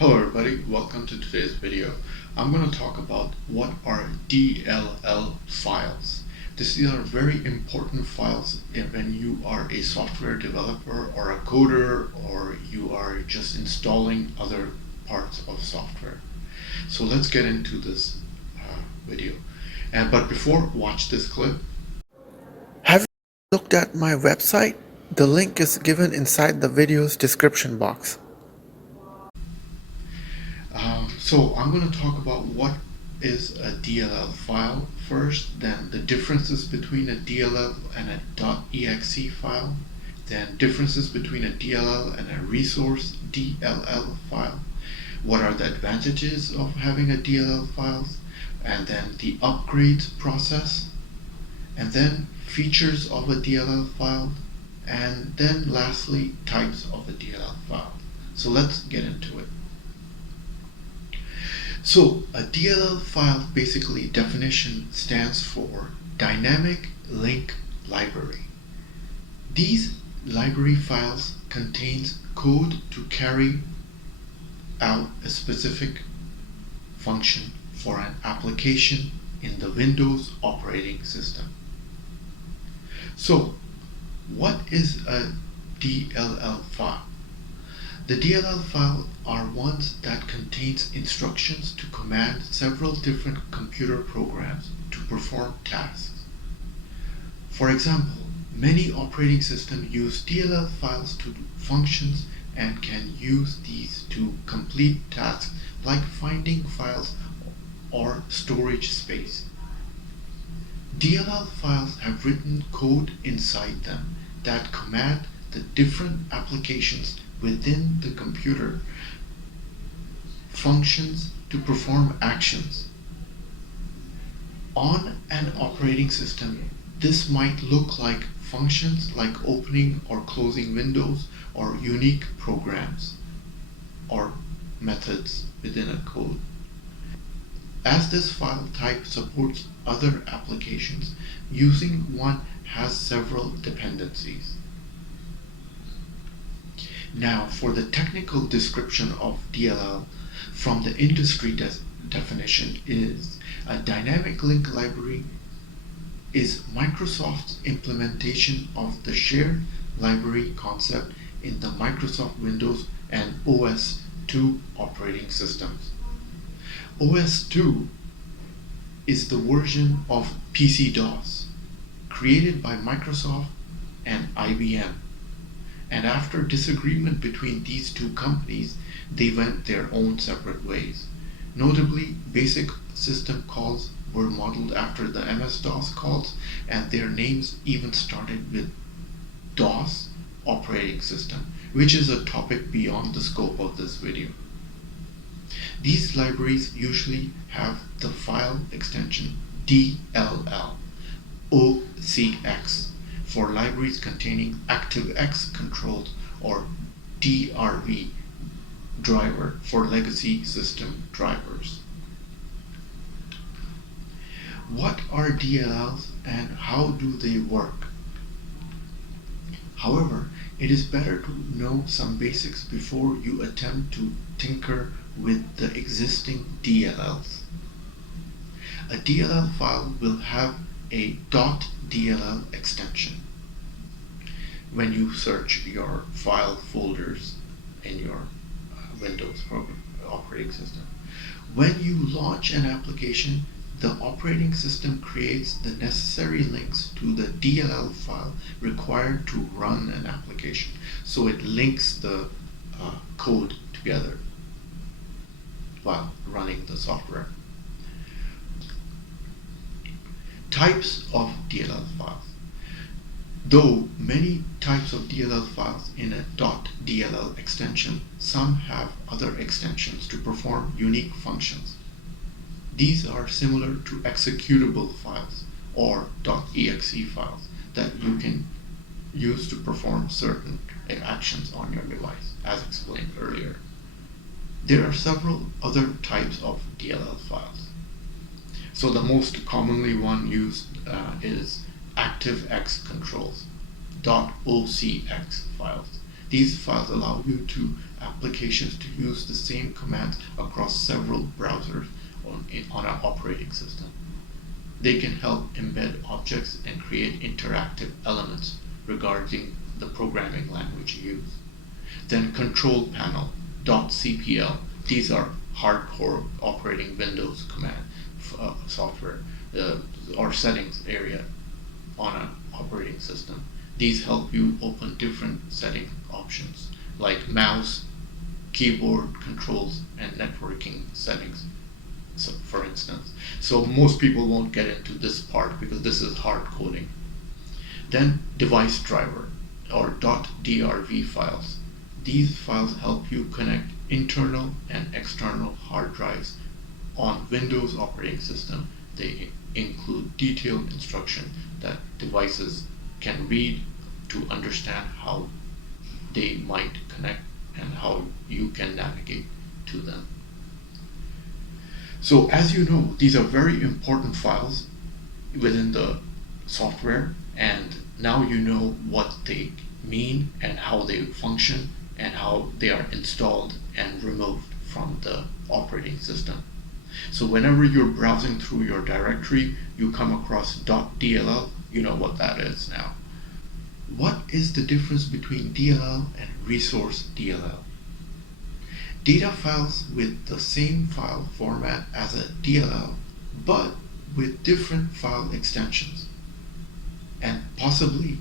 Hello everybody, welcome to today's video. I'm going to talk about what are DLL files. These are very important files when you are a software developer or a coder or you are just installing other parts of software. So let's get into this video. But before, watch this clip. Have you looked at my website? The link is given inside the video's description box. So I'm going to talk about what is a DLL file first, then the differences between a DLL and a .exe file, then differences between a DLL and a resource DLL file, what are the advantages of having a DLL file, and then the upgrades process, and then features of a DLL file, and then lastly types of a DLL file. So let's get into it. So a DLL file basically definition stands for Dynamic Link Library. These library files contains code to carry out a specific function for an application in the Windows operating system. So what is a DLL file? The DLL files are ones that contains instructions to command several different computer programs to perform tasks. For example, many operating systems use DLL files to do functions and can use these to complete tasks like finding files or storage space. DLL files have written code inside them that command the different applications within the computer functions to perform actions. On an operating system, this might look like functions like opening or closing windows or unique programs or methods within a code. As this file type supports other applications, using one has several dependencies. Now, for the technical description of DLL from the industry definition is a dynamic link library is Microsoft's implementation of the shared library concept in the Microsoft Windows and OS/2 operating systems. OS/2 is the version of PC-DOS created by Microsoft and IBM. And after disagreement between these two companies, they went their own separate ways. Notably, basic system calls were modeled after the MS-DOS calls, and their names even started with DOS operating system, which is a topic beyond the scope of this video. These libraries usually have the file extension DLL, OCX, for libraries containing ActiveX controls or DRV driver for legacy system drivers. What are DLLs and how do they work? However, it is better to know some basics before you attempt to tinker with the existing DLLs. A DLL file will have a .dll extension when you search your file folders in your Windows operating system. When you launch an application, the operating system creates the necessary links to the DLL file required to run an application. So it links the code together while running the software. Types of DLL files. Though many types of DLL files in a .dll extension, some have other extensions to perform unique functions. These are similar to executable files or .exe files that you can use to perform certain actions on your device, as explained earlier. There are several other types of DLL files. So the most commonly one used is ActiveX controls, .ocx files. These files allow you to applications to use the same commands across several browsers on an operating system. They can help embed objects and create interactive elements regarding the programming language you use. Then control panel, .cpl, these are hardcore operating Windows command software or settings area on an operating system. These help you open different setting options like mouse, keyboard controls, and networking settings, so for instance. So most people won't get into this part because this is hard coding. Then device driver or .drv files. These files help you connect internal and external hard drives on Windows operating system. They include detailed instruction that devices can read to understand how they might connect and how you can navigate to them. So as you know, these are very important files within the software, and now you know what they mean and how they function and how they are installed and removed from the operating system. So whenever you're browsing through your directory, you come across .dll, you know what that is now. What is the difference between DLL and resource DLL? Data files with the same file format as a DLL, but with different file extensions, and possibly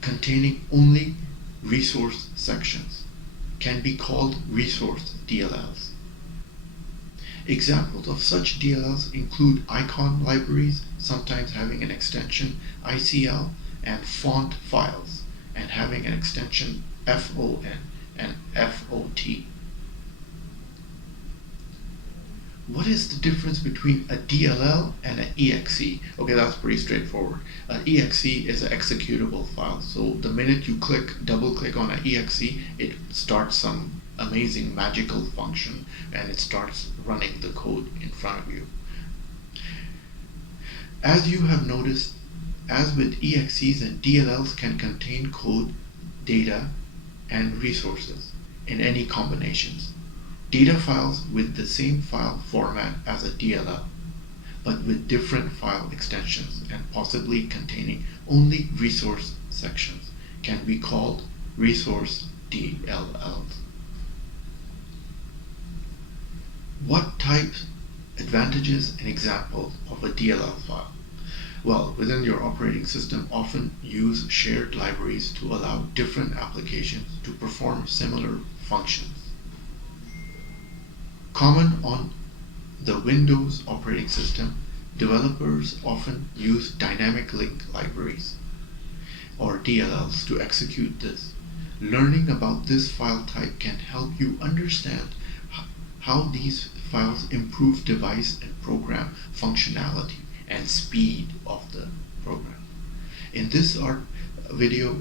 containing only resource sections, can be called resource DLLs. Examples of such DLLs include icon libraries, sometimes having an extension ICL, and font files, and having an extension FON and FOT. What is the difference between a DLL and an EXE? Okay, that's pretty straightforward. An EXE is an executable file. So the minute you double click on an EXE, it starts some amazing magical function and it starts running the code in front of you. As you have noticed, as with EXEs and DLLs can contain code, data, and resources in any combinations. Data files with the same file format as a DLL, but with different file extensions and possibly containing only resource sections, can be called resource DLLs. What types, advantages, and examples of a DLL file? Well, within your operating system, often use shared libraries to allow different applications to perform similar functions. Common on the Windows operating system, developers often use dynamic link libraries or DLLs to execute this. Learning about this file type can help you understand how these files improve device and program functionality and speed of the program. In this video,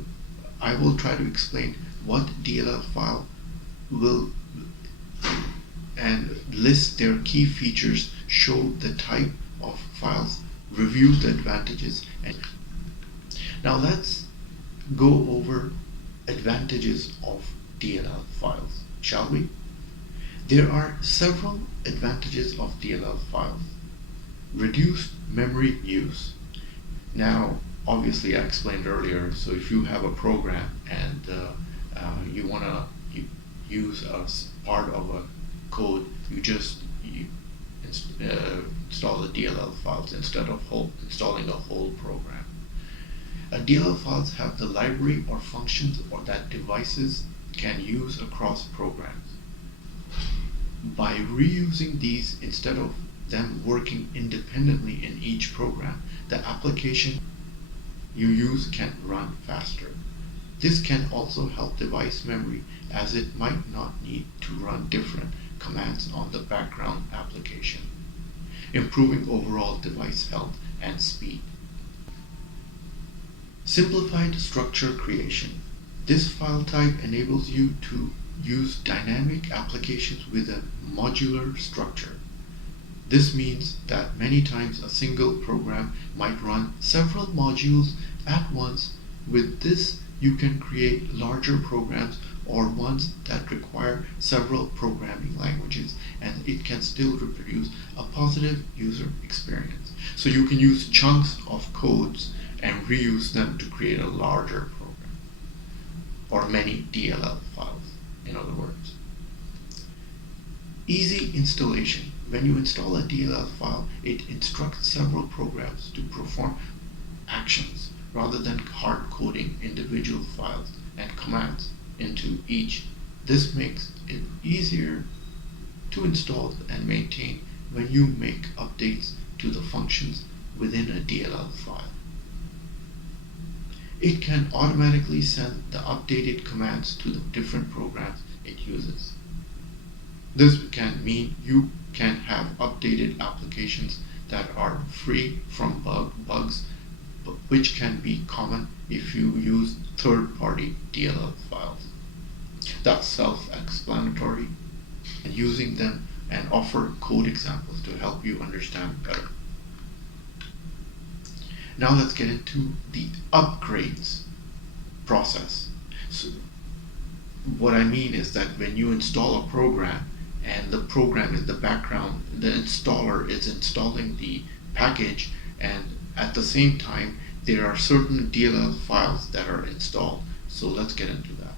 I will try to explain what DLL file will and list their key features, show the type of files, review the advantages, and now let's go over advantages of DLL files, shall we? There are several advantages of DLL files. Reduced memory use. Now, obviously I explained earlier, so if you have a program and you want to use a part of a code, you install the DLL files instead of installing a whole program. DLL files have the library or functions that devices can use across programs. By reusing these instead of them working independently in each program, the application you use can run faster. This can also help device memory, as it might not need to run different commands on the background application, improving overall device health and speed. Simplified structure creation. This file type enables you to use dynamic applications with a modular structure. This means that many times a single program might run several modules at once. With this, you can create larger programs or ones that require several programming languages, and it can still reproduce a positive user experience. So you can use chunks of codes and reuse them to create a larger program, or many DLL files, in other words. Easy installation. When you install a DLL file, it instructs several programs to perform actions rather than hard coding individual files and commands into each. This makes it easier to install and maintain when you make updates to the functions within a DLL file. It can automatically send the updated commands to the different programs it uses. This can mean you can have updated applications that are free from bugs, which can be common if you use third-party DLL files. That's self-explanatory, and using them and offer code examples to help you understand better. Now let's get into the upgrades process. So what I mean is that when you install a program and the program in the background, the installer is installing the package, and at the same time there are certain DLL files that are installed. So let's get into that.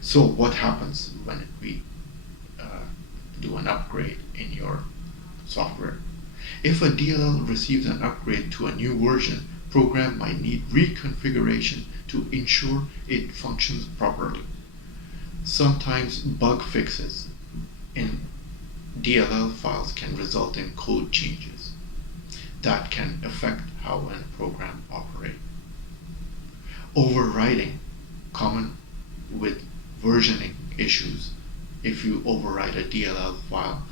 So what happens when we do an upgrade in your software? If a DLL receives an upgrade to a new version, program might need reconfiguration to ensure it functions properly. Sometimes bug fixes in DLL files can result in code changes that can affect how a program operates. Overwriting, common with versioning issues. If you overwrite a DLL file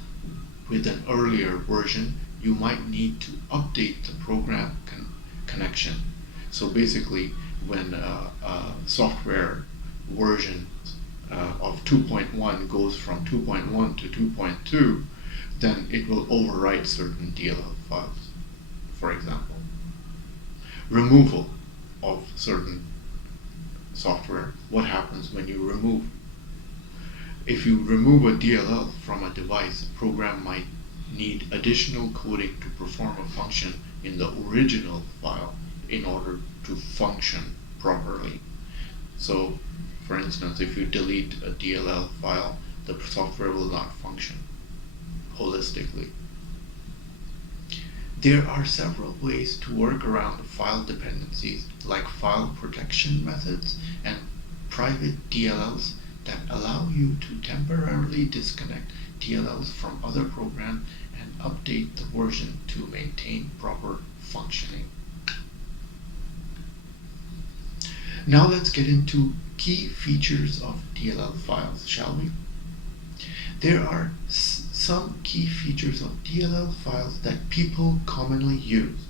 with an earlier version, you might need to update the program connection. So basically, when a software version of 2.1 goes from 2.1 to 2.2, then it will overwrite certain DLL files, for example. Removal of certain software. What happens when you remove? If you remove a DLL from a device, a program might need additional coding to perform a function in the original file in order to function properly. So, for instance, if you delete a DLL file, the software will not function holistically. There are several ways to work around file dependencies, like file protection methods and private DLLs that allow you to temporarily disconnect DLLs from other programs and update the version to maintain proper functioning. Now let's get into key features of DLL files, shall we? There are some key features of DLL files that people commonly use.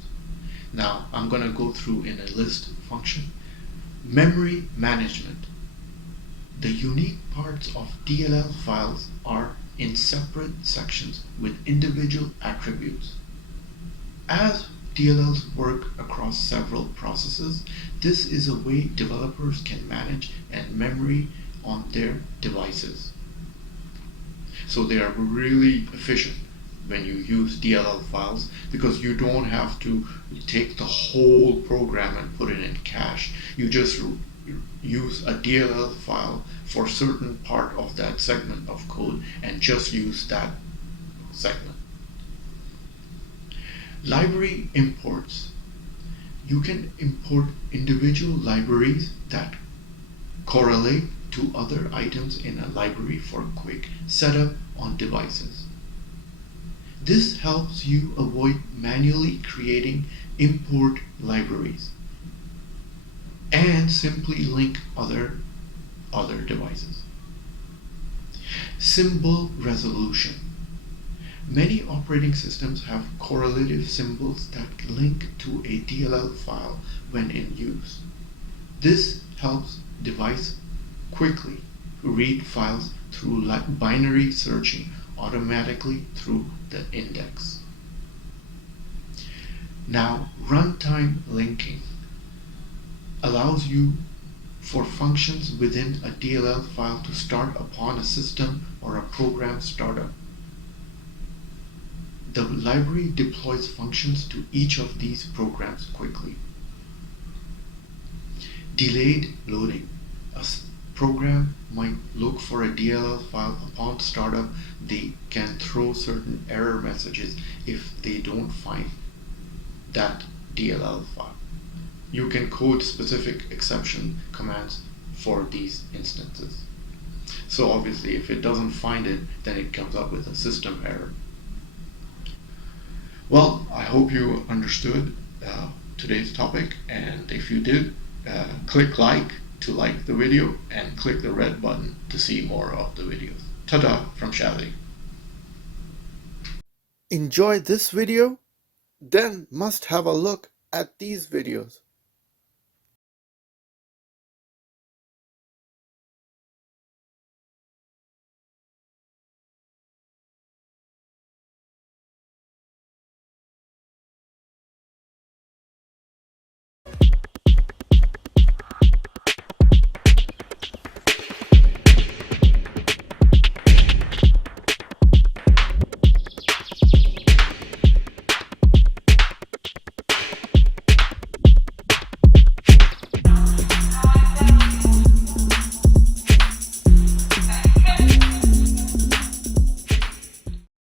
Now I'm going to go through in a list function. Memory management. The unique parts of DLL files are in separate sections with individual attributes. As DLLs work across several processes, this is a way developers can manage and memory on their devices. So they are really efficient when you use DLL files, because you don't have to take the whole program and put it in cache. You just use a DLL file for certain part of that segment of code and just use that segment. Library imports. You can import individual libraries that correlate to other items in a library for quick setup on devices. This helps you avoid manually creating import libraries and simply link other devices. Symbol resolution. Many operating systems have correlative symbols that link to a DLL file when in use. This helps device quickly read files through binary searching automatically through the index. Now, runtime linking allows you for functions within a DLL file to start upon a system or a program startup. The library deploys functions to each of these programs quickly. Delayed loading. A program might look for a DLL file upon startup. They can throw certain error messages if they don't find that DLL file. You can code specific exception commands for these instances. So obviously if it doesn't find it, then it comes up with a system error. Well, I hope you understood today's topic, and if you did, click like to like the video and click the red button to see more of the videos. Ta-da from Shadi. Enjoy this video? Then must have a look at these videos.